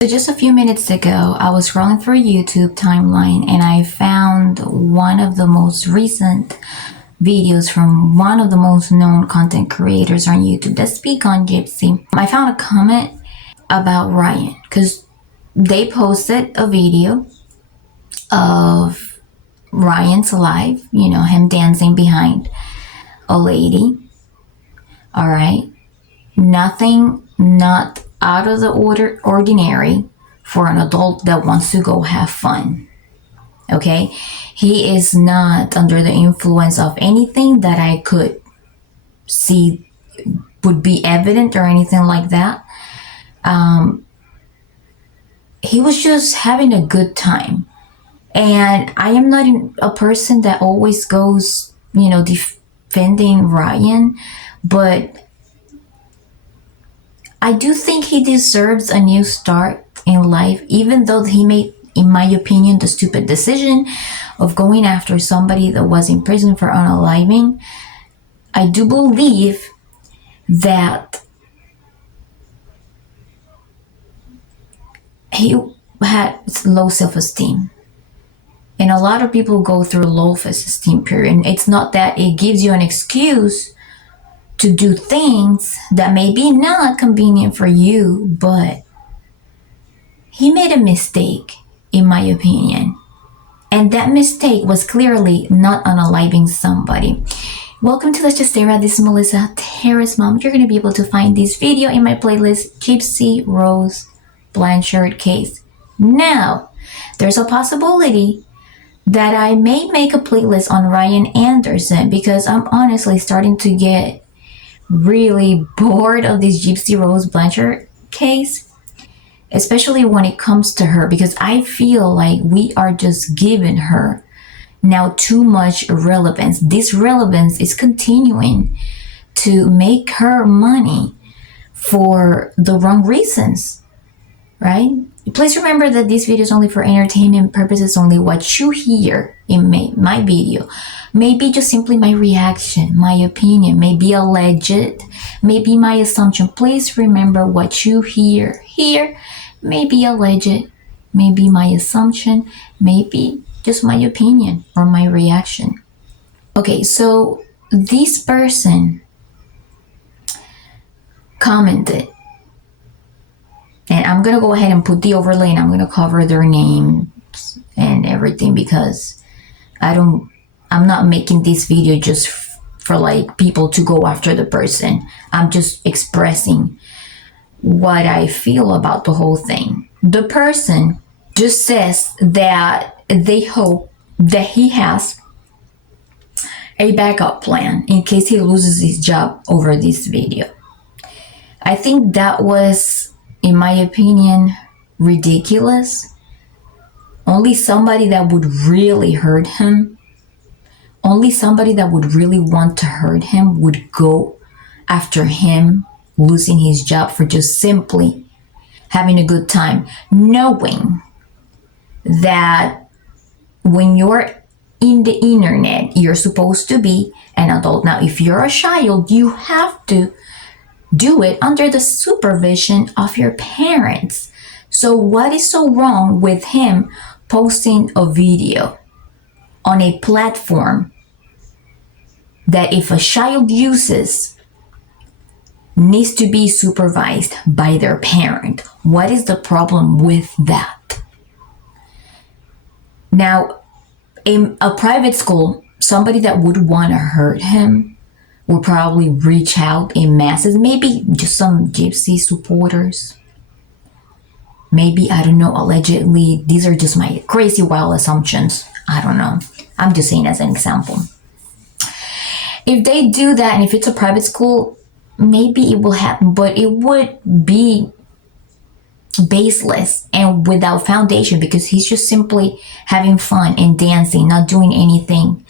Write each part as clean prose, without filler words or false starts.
So just a few minutes ago, I was scrolling through YouTube timeline and I found one of the most recent videos from one of the most known content creators on YouTube that speak on Gypsy. I found a comment about Ryan because they posted a video of Ryan's live, him dancing behind a lady. All right. Nothing, not out of the ordinary for an adult that wants to go have fun. Okay, he is not under the influence of anything that I could see would be evident or anything like that. He was just having a good time, and I am not a person that always goes defending Ryan, but I do think he deserves a new start in life, even though he made, in my opinion, the stupid decision of going after somebody that was in prison for unaliving. I do believe that he had low self-esteem. And a lot of people go through low self-esteem period. It's not that it gives you an excuse to do things that may be not convenient for you, but he made a mistake, in my opinion. And that mistake was clearly not unaliving somebody. Welcome to Let's Just Stay Right. This is Melissa, Tara's mom. You're going to be able to find this video in my playlist, Gypsy Rose Blanchard case. Now, there's a possibility that I may make a playlist on Ryan Anderson because I'm honestly starting to get really bored of this Gypsy Rose Blanchard case, especially when it comes to her, because I feel like we are just giving her now too much relevance. This relevance is continuing to make her money for the wrong reasons, right? Please remember that this video is only for entertainment purposes only. What you hear in my video may be just simply my reaction, my opinion, may be alleged, may be my assumption. Please remember what you hear here may be alleged, may be my assumption, may be just my opinion or my reaction. Okay, so this person commented, and I'm going to go ahead and put the overlay and I'm going to cover their names and everything because I'm not making this video just for like people to go after the person. I'm just expressing what I feel about the whole thing. The person just says that they hope that he has a backup plan in case he loses his job over this video. I think that was, in my opinion, ridiculous. Only somebody that would really hurt him, only somebody that would really want to hurt him would go after him losing his job for just simply having a good time, knowing that when you're in the internet, you're supposed to be an adult. Now, if you're a child, you have to do it under the supervision of your parents. So what is so wrong with him posting a video on a platform that if a child uses needs to be supervised by their parent? What is the problem with that? Now, in a private school, somebody that would want to hurt him will probably reach out in masses, maybe just some Gypsy supporters. Maybe, I don't know, allegedly. These are just my crazy wild assumptions. I don't know. I'm just saying as an example. If they do that, and if it's a private school, maybe it will happen, but it would be baseless and without foundation because he's just simply having fun and dancing, not doing anything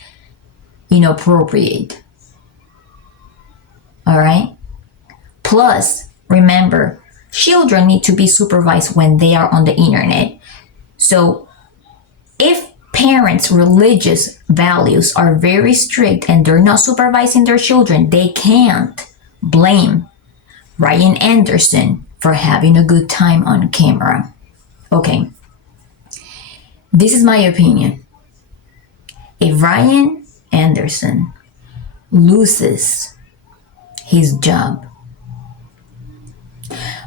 inappropriate. All right. Plus, remember, children need to be supervised when they are on the internet. So if parents' religious values are very strict and they're not supervising their children, they can't blame Ryan Anderson for having a good time on camera. Okay, this is my opinion. If Ryan Anderson loses his job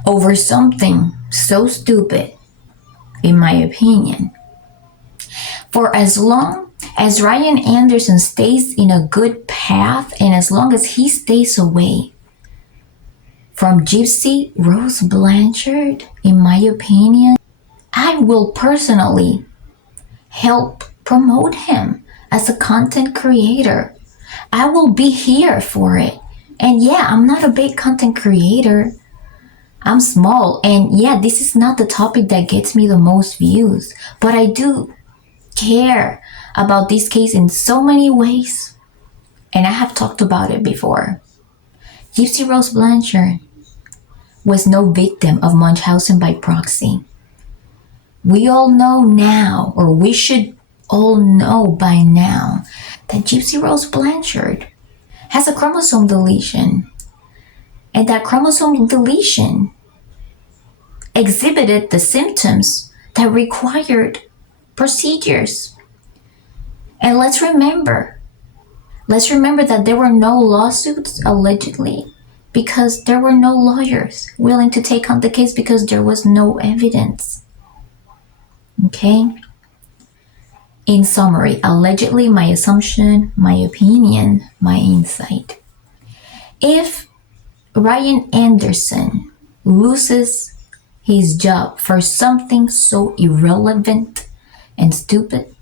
over something so stupid, in my opinion, for as long as Ryan Anderson stays in a good path and as long as he stays away from Gypsy Rose Blanchard, in my opinion, I will personally help promote him as a content creator. I will be here for it. And yeah, I'm not a big content creator. I'm small. And yeah, this is not the topic that gets me the most views. But I do care about this case in so many ways. And I have talked about it before. Gypsy Rose Blanchard was no victim of Munchausen by proxy. We all know now, or we should all know by now, that Gypsy Rose Blanchard has a chromosome deletion. And that chromosome deletion exhibited the symptoms that required procedures. And let's remember that there were no lawsuits, allegedly, because there were no lawyers willing to take on the case because there was no evidence. Okay? In summary, allegedly, my assumption, my opinion, my insight. If Ryan Anderson loses his job for something so irrelevant and stupid,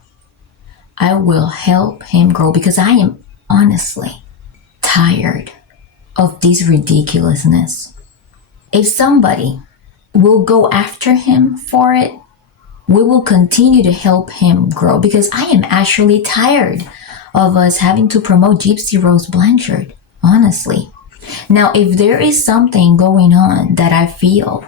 I will help him grow because I am honestly tired of this ridiculousness. If somebody will go after him for it, we will continue to help him grow because I am actually tired of us having to promote Gypsy Rose Blanchard, honestly. Now, if there is something going on that I feel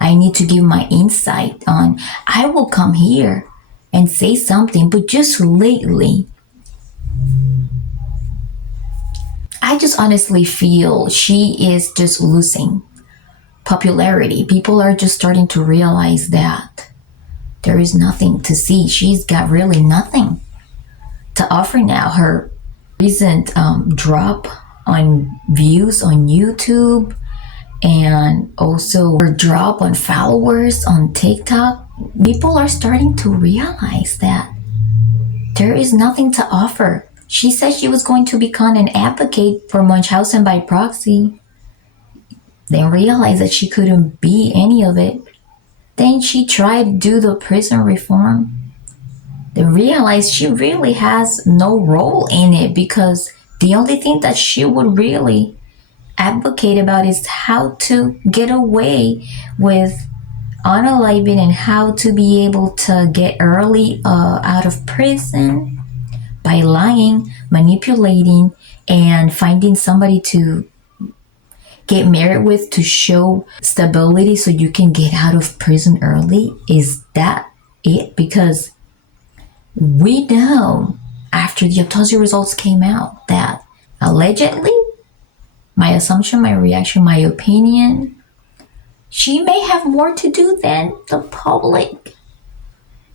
I need to give my insight on, I will come here and say something. But just lately, I just honestly feel she is just losing popularity. People are just starting to realize that there is nothing to see. She's got really nothing to offer now. Her recent drop on views on YouTube and also her drop on followers on TikTok, people are starting to realize that there is nothing to offer. She said she was going to become an advocate for Munchausen by proxy, then realized that she couldn't be any of it. Then she tried to do the prison reform, then realized she really has no role in it because the only thing that she would really advocate about is how to get away with unaliving and how to be able to get early out of prison by lying, manipulating, and finding somebody to get married with to show stability so you can get out of prison early. Is that it? Because we know after the autopsy results came out that allegedly, my assumption, my reaction, my opinion, she may have more to do than the public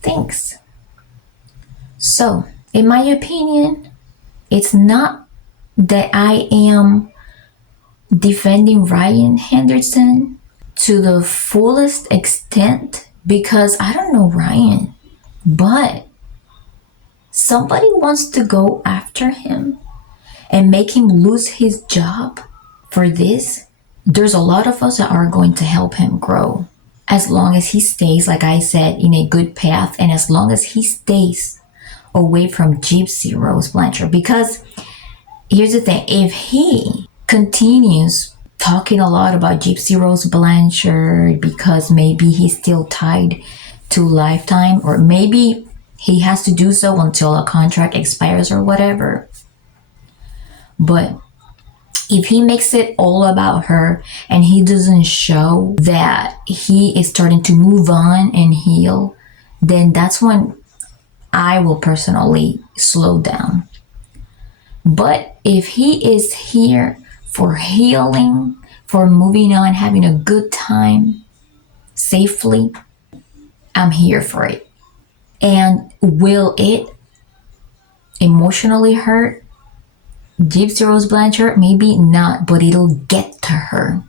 thinks. So, in my opinion, it's not that I am defending Ryan Henderson to the fullest extent because I don't know Ryan, but somebody wants to go after him and make him lose his job for this. There's a lot of us that are going to help him grow as long as he stays, like I said, in a good path and as long as he stays away from Gypsy Rose Blanchard. Because here's the thing, if he continues talking a lot about Gypsy Rose Blanchard because maybe he's still tied to Lifetime, or maybe he has to do so until a contract expires or whatever. But if he makes it all about her and he doesn't show that he is starting to move on and heal, then that's when I will personally slow down. But if he is here for healing, for moving on, having a good time safely, I'm here for it. And will it emotionally hurt Gypsy Rose Blanchard? Maybe not, but it'll get to her.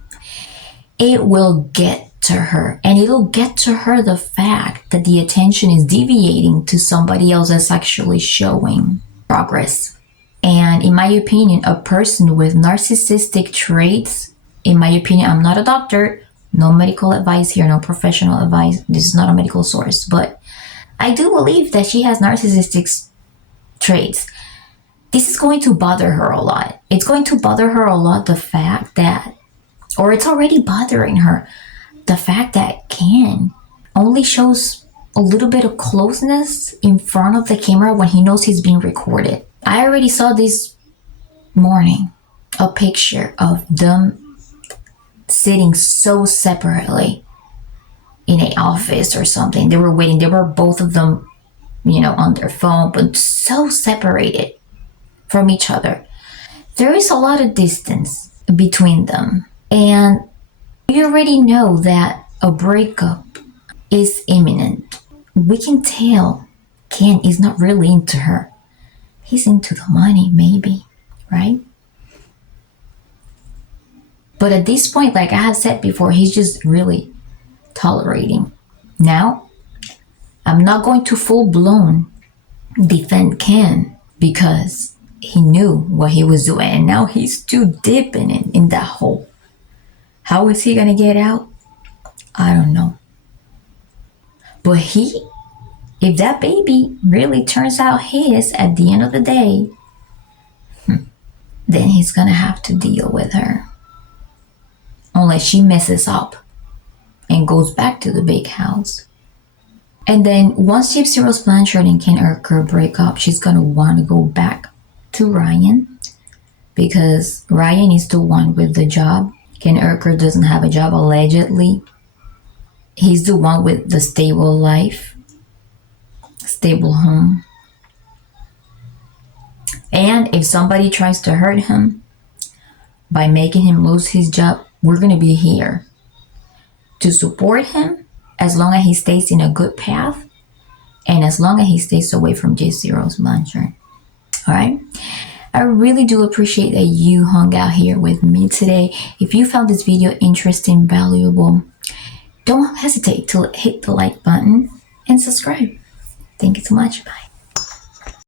It will get to her, and it'll get to her the fact that the attention is deviating to somebody else that's actually showing progress. And in my opinion, a person with narcissistic traits, in my opinion, I'm not a doctor, no medical advice here, no professional advice, this is not a medical source, but I do believe that she has narcissistic traits. This is going to bother her a lot. It's going to bother her a lot, the fact that, or it's already bothering her, the fact that Ken only shows a little bit of closeness in front of the camera when he knows he's being recorded. I already saw this morning a picture of them sitting so separately in an office or something. They were waiting. They were both of them, on their phone, but so separated from each other. There is a lot of distance between them. And we already know that a breakup is imminent. We can tell Ken is not really into her. He's into the money, maybe, right? But at this point, like I have said before, he's just really tolerating. Now, I'm not going to full-blown defend Ken because he knew what he was doing, and now he's too deep in that hole. How is he gonna get out? I don't know. But if that baby really turns out his at the end of the day, then he's gonna have to deal with her. Unless she messes up and goes back to the big house. And then once Gypsy Rose Blanchard and Ken Urker break up, she's gonna want to go back to Ryan because Ryan is the one with the job. Ken Urker doesn't have a job, allegedly. He's the one with the stable life, stable home. And if somebody tries to hurt him by making him lose his job, we're going to be here to support him as long as he stays in a good path and as long as he stays away from Gypsy Rose Blanchard. All right? I really do appreciate that you hung out here with me today. If you found this video interesting, valuable, don't hesitate to hit the like button and subscribe. Thank you so much. Bye.